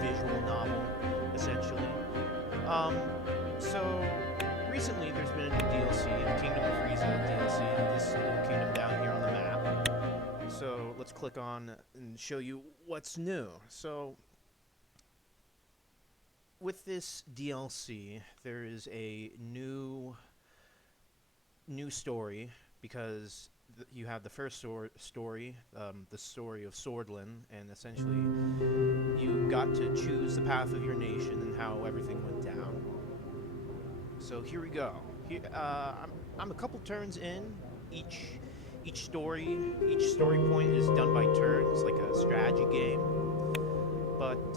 visual novel, essentially. Um, so recently there's been a new DLC, the Kingdom of Rizia DLC, this little kingdom down here on the map. So let's click on and show you what's new. So with this DLC, there is a new story because you have the first story, the story of Swordlin, and essentially you got to choose the path of your nation and how everything went down. So here we go. Here, I'm a couple turns in. Each story point is done by turns, like a strategy game. But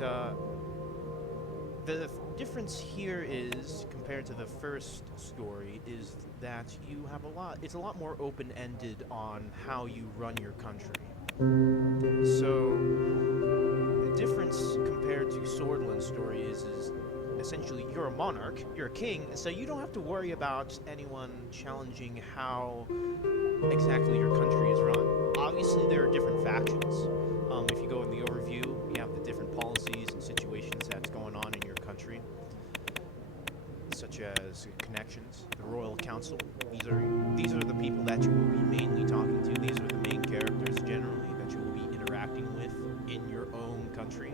the difference here is, compared to the first story, is that you have it's a lot more open-ended on how you run your country. So, the difference compared to Swordland's story is essentially you're a monarch, you're a king, so you don't have to worry about anyone challenging how exactly your country is run. Obviously, there are different factions. If you go in the overview, you have the different policies and situations that's going on in your country, such as connections, the royal council. These are the people that you will be mainly talking to. These are the main characters generally that you will be interacting with in your own country.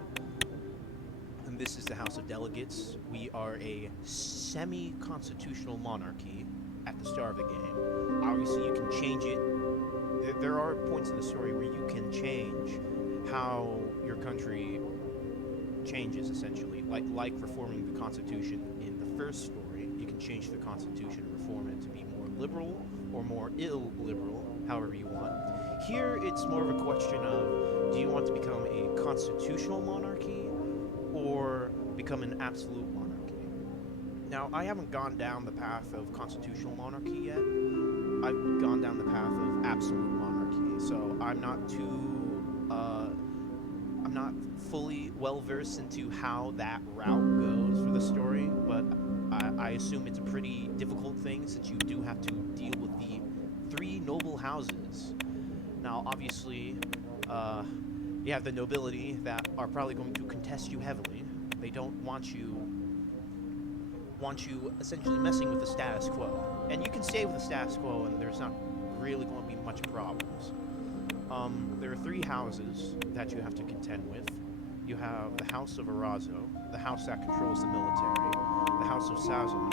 And this is the House of Delegates. We are a semi-constitutional monarchy at the start of the game. Obviously, you can change it. There are points in the story where you can change how your country changes, essentially. Like reforming the Constitution in the first story, you can change the Constitution and reform it to be more liberal or more illiberal, however you want. Here, it's more of a question of, do you want to become a constitutional monarchy or become an absolute monarchy? Now, I haven't gone down the path of constitutional monarchy yet. I've gone down the path of absolute monarchy, so I'm not fully well versed into how that route goes for the story, but I assume it's a pretty difficult thing since you do have to deal with the three noble houses. Now, obviously, you have the nobility that are probably going to contest you heavily. They don't want you essentially messing with the status quo. And you can stay with the status quo and there's not really going to be much problems. There are three houses that you have to contend with. You have the House of Arazo, the house that controls the military, the House of Sazon.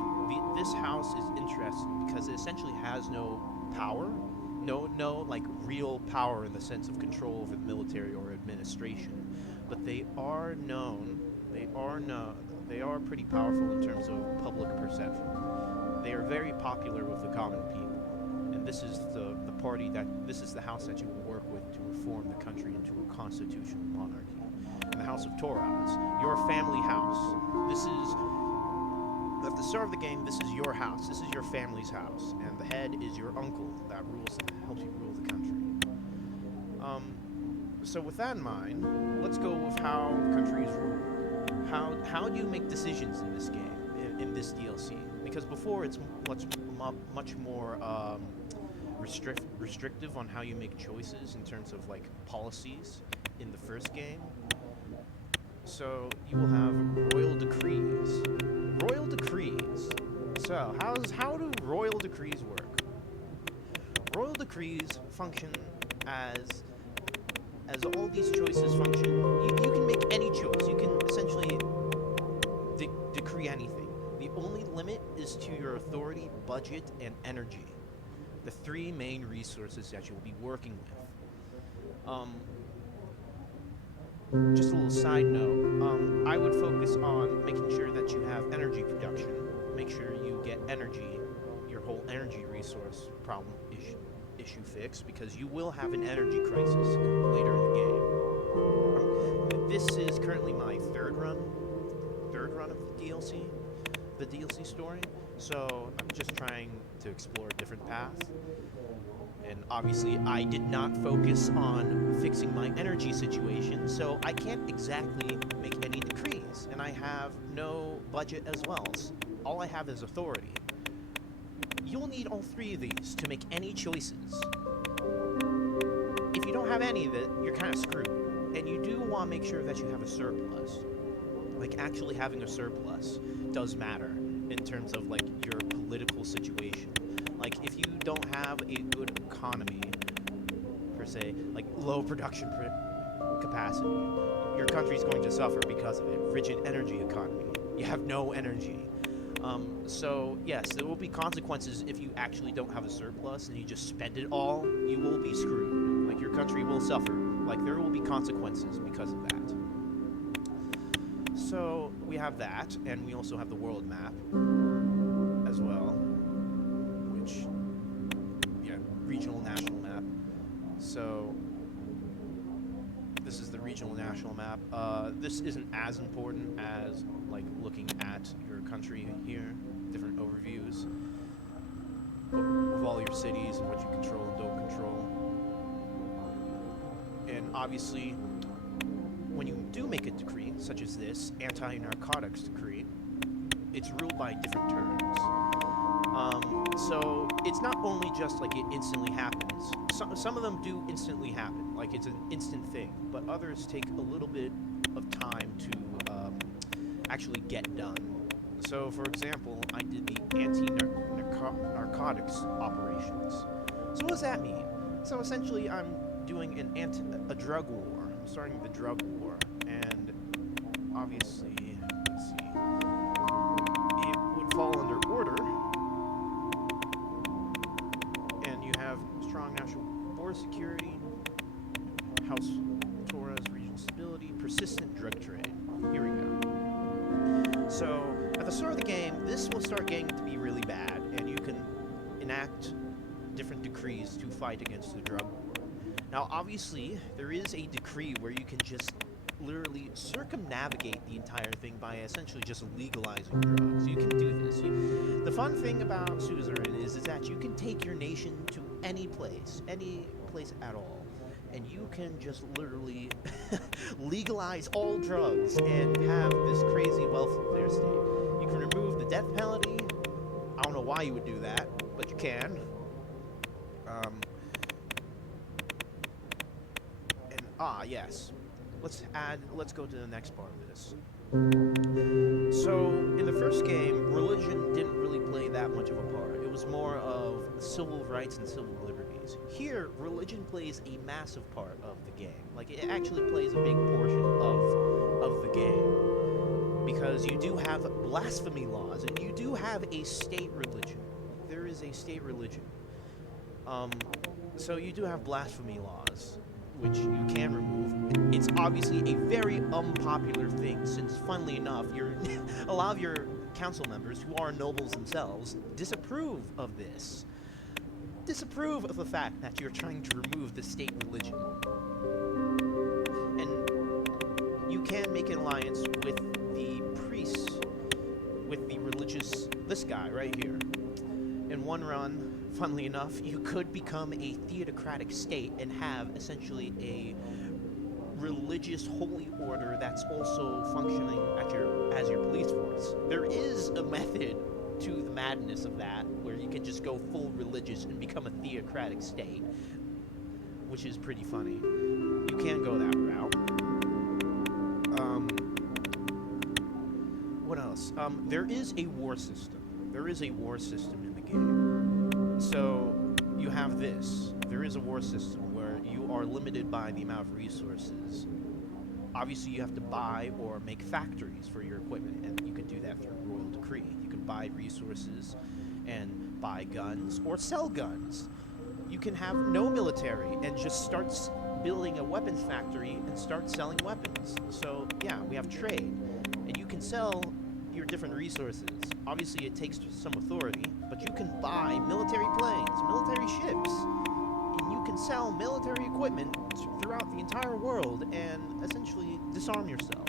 This house is interesting because it essentially has no power, no like real power in the sense of control over the military or administration, but they are pretty powerful in terms of public perception. They are very popular with the common people, and this is this is the house that you will work with to reform the country into a constitutional monarchy. And the House of Toraz, your family house. This is at the start of the game. This is your house. This is your family's house, and the head is your uncle that helps you rule the country. So with that in mind, let's go with how the country is ruled. How do you make decisions in this game, in this DLC? Because before it's much more restrictive on how you make choices in terms of like policies in the first game. So you will have royal decrees. Royal decrees. So how do royal decrees work? Royal decrees function as all these choices function. You can make any choice. You can essentially decree anything. The only limit is to your authority, budget, and energy. The three main resources that you'll be working with. Just a little side note, I would focus on making sure that you have energy production. Make sure you get your whole energy resource problem issue fixed, because you will have an energy crisis later in the game. This is currently my third run of the DLC story, so I'm just trying to explore a different path. And obviously, I did not focus on fixing my energy situation, so I can't exactly make any decrees, and I have no budget as well. All I have is authority. You'll need all three of these to make any choices. If you don't have any of it, you're kind of screwed. And you do want to make sure that you have a surplus. like actually having a surplus does matter in terms of like your political situation. Like if you don't have a good economy per se, like low production capacity, your country's going to suffer because of it. Rigid energy economy. You have no energy. So yes, there will be consequences if you actually don't have a surplus and you just spend it all. You will be screwed. Like your country will suffer. Like there will be consequences because of that. So we have that, and we also have the world map as well, which, yeah, regional national map. So this is the regional national map. This isn't as important as like looking at your country here, different overviews of all your cities and what you control and don't control. And obviously, when you do make a decree, such as this anti-narcotics decree, it's ruled by different terms. So it's not only just like it instantly happens. Some of them do instantly happen, like it's an instant thing, but others take a little bit of time to actually get done. So, for example, I did the anti-narcotics operations. So what does that mean? So essentially, I'm doing a drug war. I'm starting the drug war, and obviously, let's see, it would fall under order, and you have strong national border security, House Torres regional stability, persistent drug trade. Here we go. So at the start of the game, this will start getting to be really bad, and you can enact different decrees to fight against the drug war. Now, obviously, there is a decree where you can just literally circumnavigate the entire thing by essentially just legalizing drugs. You can do this. The fun thing about Suzerain is that you can take your nation to any place at all, and you can just literally legalize all drugs and have this crazy welfare state. You can remove the death penalty. I don't know why you would do that, but you can. Yes. Let's go to the next part of this. So, in the first game, religion didn't really play that much of a part. It was more of civil rights and civil liberties. Here, religion plays a massive part of the game. Like, it actually plays a big portion of the game. Because you do have blasphemy laws, and you do have a state religion. There is a state religion. So you do have blasphemy laws, which you can remove. It's obviously a very unpopular thing, since, funnily enough, a lot of your council members, who are nobles themselves, disapprove of this. Disapprove of the fact that you're trying to remove the state religion. And you can make an alliance with the priests, with the religious, this guy right here. In one run, funnily enough, you could become a theocratic state and have essentially a religious holy order that's also functioning as your police force. There is a method to the madness of that, where you can just go full religious and become a theocratic state, which is pretty funny. You can go that route. What else? There is a war system. There is a war system in the game. So you have this. There is a war system where you are limited by the amount of resources. Obviously, you have to buy or make factories for your equipment, and you can do that through royal decree. You can buy resources and buy guns or sell guns. You can have no military and just start building a weapons factory and start selling weapons. So yeah, we have trade, and you can sell your different resources. Obviously, it takes some authority, but you can buy military planes, military ships, and you can sell military equipment throughout the entire world and essentially disarm yourself.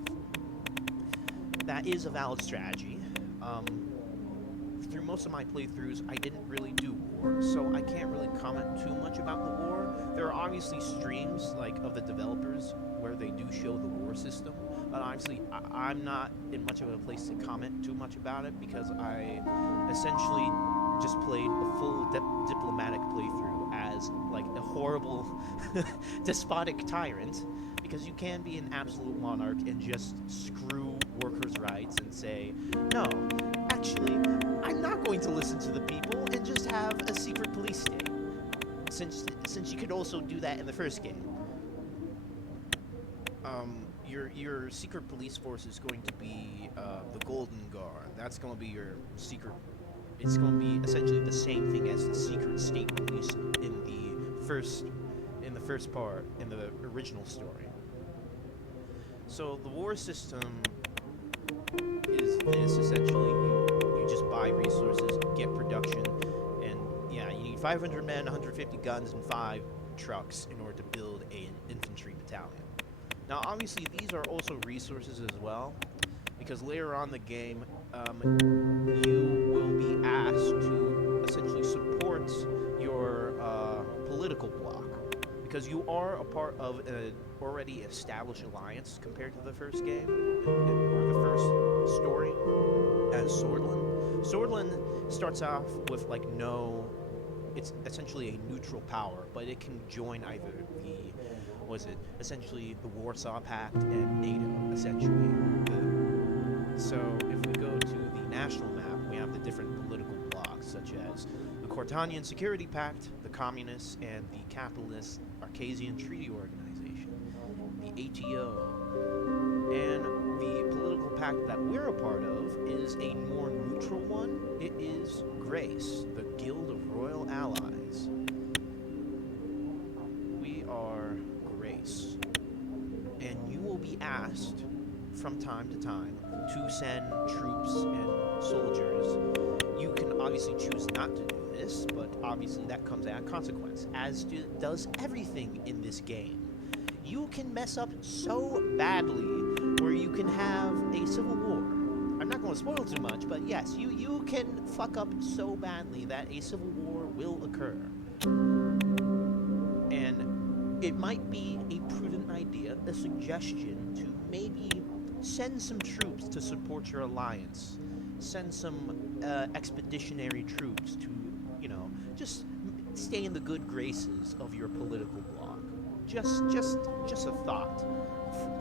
That is a valid strategy. Through most of my playthroughs, I didn't really do war, so I can't really comment too much about the war. There are obviously streams of the developers where they do show the war system, but obviously I'm not in much of a place to comment too much about it, because I essentially just played a full diplomatic playthrough as a horrible despotic tyrant, because you can be an absolute monarch and just screw workers' rights and say, no, actually, I'm not going to listen to the people and just have a secret police state. Since you could also do that in the first game. Your secret police force is going to be the Golden Guard. That's going to be your secret. It's going to be essentially the same thing as the secret state police in the first part in the original story. So the war system is this essentially. You just buy resources, get production, and yeah, you need 500 men, 150 guns, and 5 trucks in order to build an infantry battalion. Now, obviously, these are also resources as well, because later on in the game, you will be asked to essentially support your political bloc, because you are a part of an already established alliance compared to the first game, or the first story, as Swordland. Swordland starts off with, like, no... It's essentially a neutral power, but it can join either essentially the Warsaw Pact and NATO, essentially. So if we go to the national map, we have the different political blocs, such as the Cortanian Security Pact, the Communists, and the Capitalist Arcasian Treaty Organization, the ATO. And the political pact that we're a part of is a more neutral one. It is Grace, the Guild of Royal Allies. We are Grace. And you will be asked from time to time to send troops and soldiers. You can obviously choose not to do this, but obviously that comes at a consequence, as does everything in this game. You can mess up so badly where you can have a civil war. I'm not going to spoil too much, but yes, you can fuck up so badly that a civil war will occur. And it might be a prudent idea, a suggestion, to maybe send some troops to support your alliance. Send some expeditionary troops to, just stay in the good graces of your political bloc. Just a thought.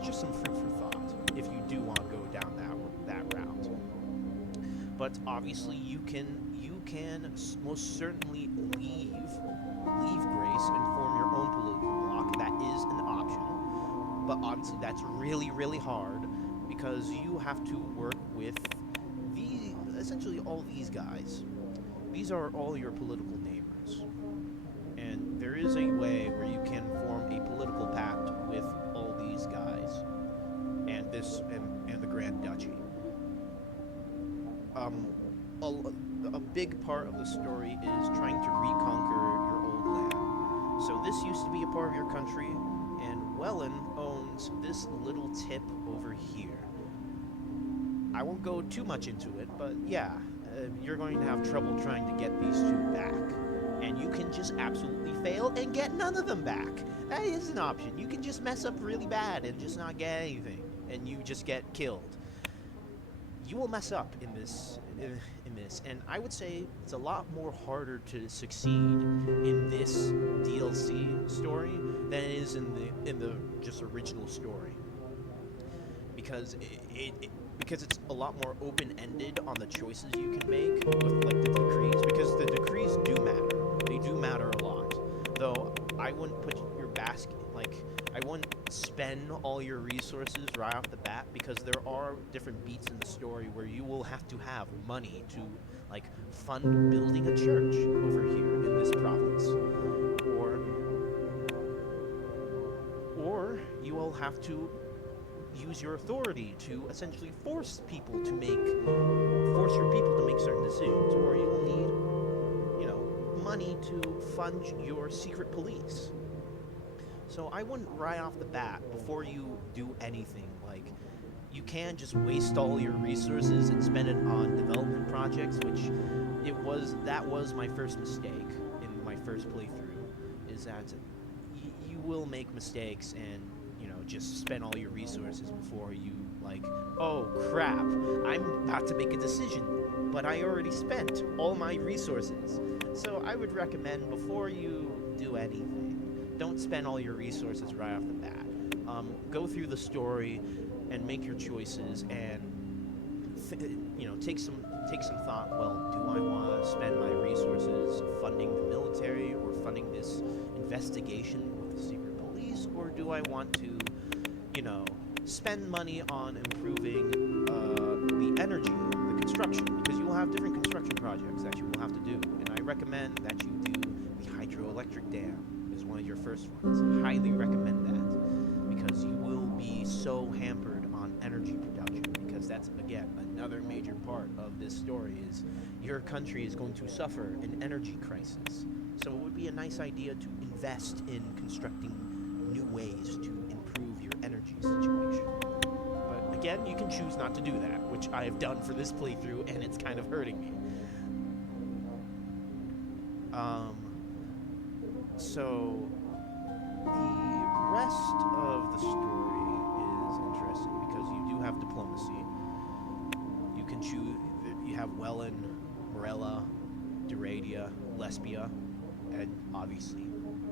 Just some food for thought, if you do want to go down that route. But obviously, you can most certainly leave Grace and form your own political bloc. That is an option, but obviously that's really, really hard, because you have to work with essentially all these guys. These are all your political neighbors, and there is a way where you can form a political pact with all these guys, and the Grand Duchy. A big part of the story is trying to reconquer your old land. So this used to be a part of your country, and Wellen owns this little tip over here. I won't go too much into it, but yeah, you're going to have trouble trying to get these two back. And you can just absolutely fail and get none of them back. That is an option. You can just mess up really bad and just not get anything, and you just get killed. You will mess up in this, and I would say it's a lot more harder to succeed in this DLC story than it is in the just original story, because because it's a lot more open-ended on the choices you can make with, like, the decrees, because the decrees do matter. They do matter a lot. Though I wouldn't put your basket, I wouldn't spend all your resources right off the bat, because there are different beats in the story where you will have to have money to, fund building a church over here in this province. Or you will have to use your authority to essentially force your people to make certain decisions, or you will need, money to fund your secret police. So I wouldn't right off the bat, before you do anything, you can just waste all your resources and spend it on development projects, that was my first mistake in my first playthrough, is that you will make mistakes and, just spend all your resources before you, oh crap, I'm about to make a decision, but I already spent all my resources. So I would recommend, before you do anything, don't spend all your resources right off the bat. Go through the story, and make your choices and take some thought. Well, do I want to spend my resources funding the military or funding this investigation with the secret police, or do I want to, you know, spend money on improving the energy, the construction, because you will have different construction projects that you will have to do, and I recommend that you do the hydroelectric dam is one of your first ones. Highly recommend that because you will be so hampered on energy production, because that's again another major part of this story is your country is going to suffer an energy crisis. So it would be a nice idea to invest in constructing new ways to improve your energy situation. But again, you can choose not to do that, which I have done for this playthrough, and it's kind of hurting me. So the rest of the story is interesting because you do have diplomacy. You can choose. You have Welland, Morella, Duradia, Lesbia, and obviously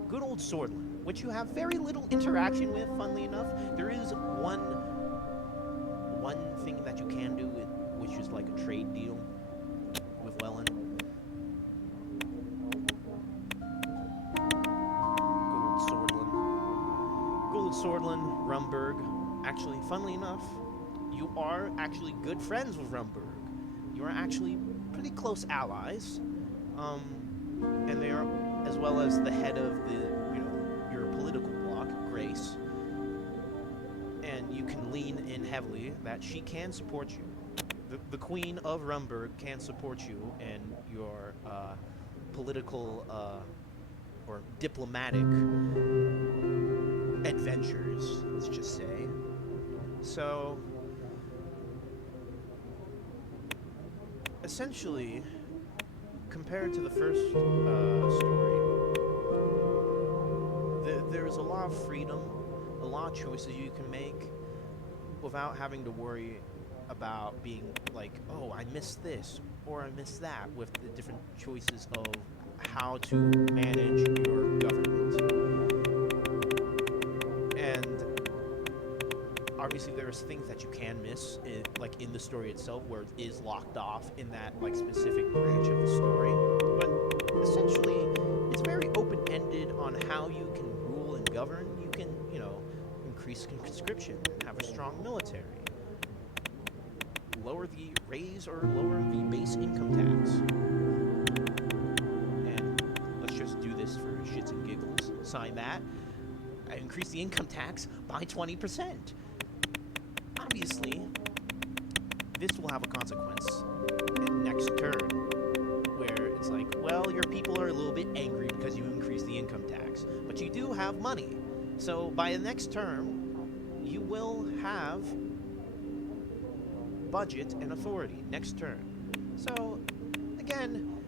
good old Swordland, which you have very little interaction with. Funnily enough, there is one thing that you can do, which is like a trade deal with Welland. Swordland, Rumburg. Actually, funnily enough, you are actually good friends with Rumburg. You are actually pretty close allies, and they are, as well as the head of your political bloc, Grace. And you can lean in heavily that she can support you. The Queen of Rumburg can support you in your political or diplomatic adventures, let's just say. So, essentially, compared to the first story, there's a lot of freedom, a lot of choices you can make without having to worry about being like, oh, I missed this or I missed that, with the different choices of how to manage your government. And obviously there's things that you can miss, like in the story itself, where it is locked off in that like specific branch of the story. But essentially, it's very open-ended on how you can rule and govern. You can, increase conscription, have a strong military, raise or lower the base income tax. And let's just do this for shits and giggles. Sign that. Increase the income tax by 20%. Obviously, this will have a consequence in next turn, where it's like, well, your people are a little bit angry because you increased the income tax, but you do have money. So by the next term, you will have budget and authority next turn. So again,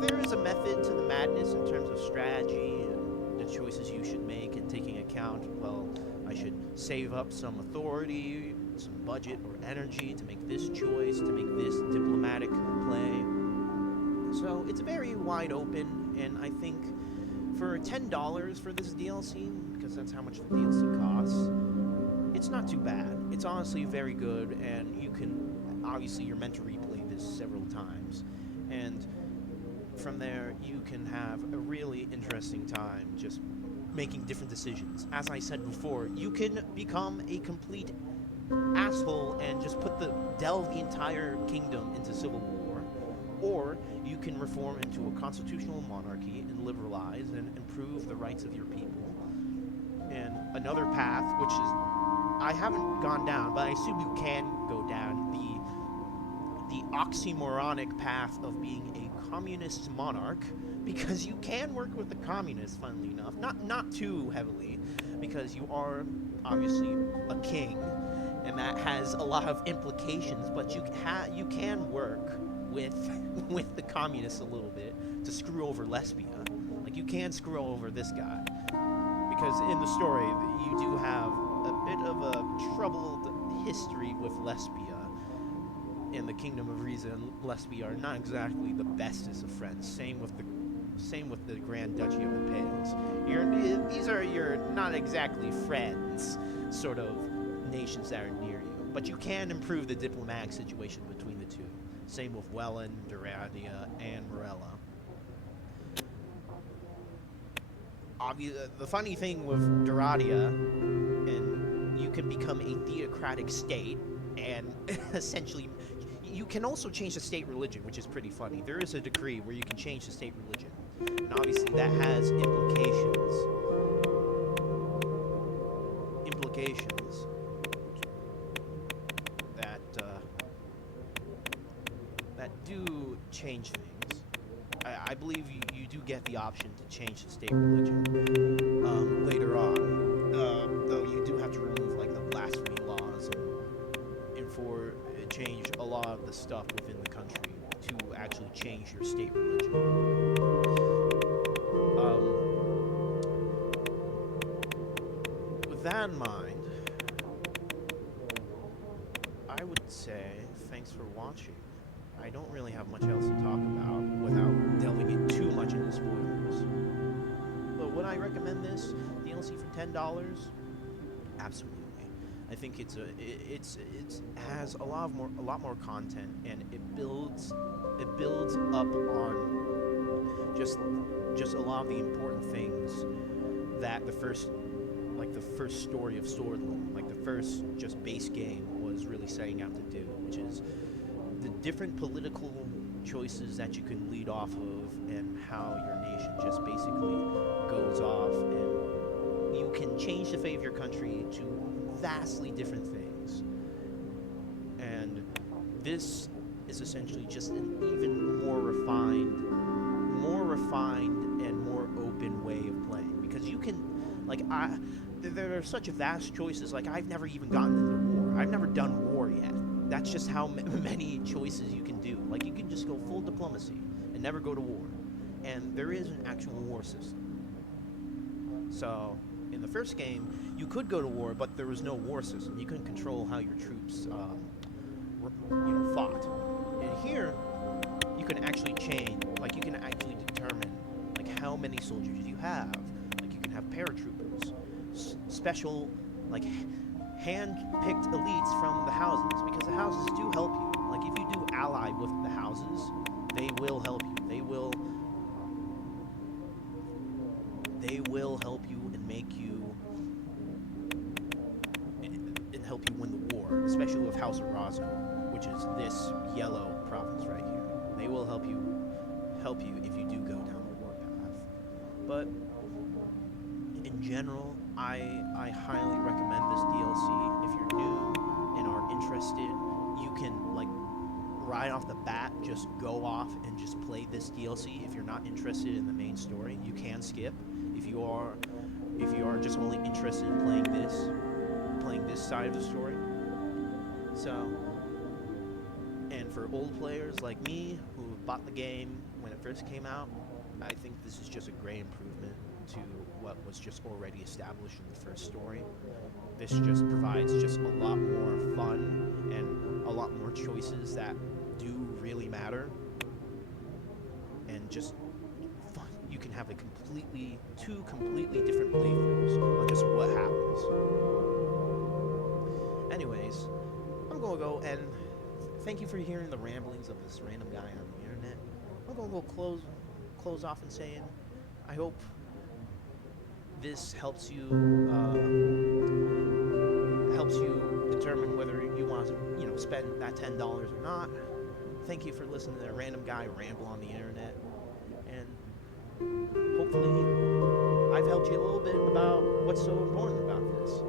there is a method to the madness in terms of strategy and the choices you should make, and taking account, well, I should save up some authority, some budget or energy to make this choice, to make this diplomatic play. So it's very wide open, and I think for $10 for this DLC, because that's how much the DLC costs, it's not too bad. It's honestly very good, and you can, obviously you're meant to replay this several times, and from there you can have a really interesting time just making different decisions. As I said before, you can become a complete asshole and just delve the entire kingdom into civil war, or you can reform into a constitutional monarchy and liberalize and improve the rights of your people. And another path, which is, I haven't gone down, but I assume you can go down the oxymoronic path of being a communist monarch, because you can work with the communists, funnily enough. Not too heavily, because you are obviously a king, and that has a lot of implications, but you can work with the communists a little bit to screw over Lesbia. Like, you can screw over this guy, because in the story you do have a bit of a troubled history with Lesbia, and the kingdom of Rizia and Lesbia are not exactly the bestest of friends. Same with the Grand Duchy of the Pales. These are your not exactly friends sort of nations that are near you. But you can improve the diplomatic situation between the two. Same with Welland, Duradia, and Morella. The funny thing with Duradia, and you can become a theocratic state, and essentially, you can also change the state religion, which is pretty funny. There is a decree where you can change the state religion, and obviously that has implications that that do change things. I believe you do get the option to change the state religion later on, though you do have to remove like the blasphemy laws and for change a lot of the stuff within the country to actually change your state religion. With that in mind, I would say thanks for watching. I don't really have much else to talk about without delving in too much into spoilers. But would I recommend this DLC for $10? Absolutely. I think it has a lot more content, and it builds up on just a lot of the important things that the first story of Swordland, like the first just base game, was really setting out to do, which is the different political choices that you can lead off of, and how your nation just basically goes off, and you can change the fate of your country to vastly different things. And this is essentially just an even more refined and more open way of playing, because you can, there are such vast choices. Like, I've never even gotten into war. I've never done war yet. That's just how many choices you can do. Like, you can just go full diplomacy and never go to war. And there is an actual war system. So, in the first game, you could go to war, but there was no war system. You couldn't control how your troops, fought. And here, you can actually change. Like, you can actually determine, like, how many soldiers you have. Like, you can have paratroopers, special, like, hand-picked elites from the houses, because the houses do help you. Like, if you do ally with the houses, they will help you. They will help you and make you and help you win the war, especially with House of Razo, which is this yellow province right here. They will help you if you do go down the war path. But in general, I highly recommend this DLC. If you're new and are interested, you can, like, right off the bat just go off and just play this DLC. If you're not interested in the main story, you can skip. If you are just only interested in playing this side of the story. So, and for old players like me who bought the game when it first came out, I think this is just a great improvement to what was just already established in the first story. This just provides just a lot more fun and a lot more choices that do really matter, and just fun. You can have two completely different playthroughs on just what happens. Anyways, I'm gonna go, and thank you for hearing the ramblings of this random guy on the internet. I'm gonna go close off and saying, I hope this helps you determine whether you want to, spend that $10 or not. Thank you for listening to a random guy ramble on the internet, and hopefully I've helped you a little bit about what's so important about this.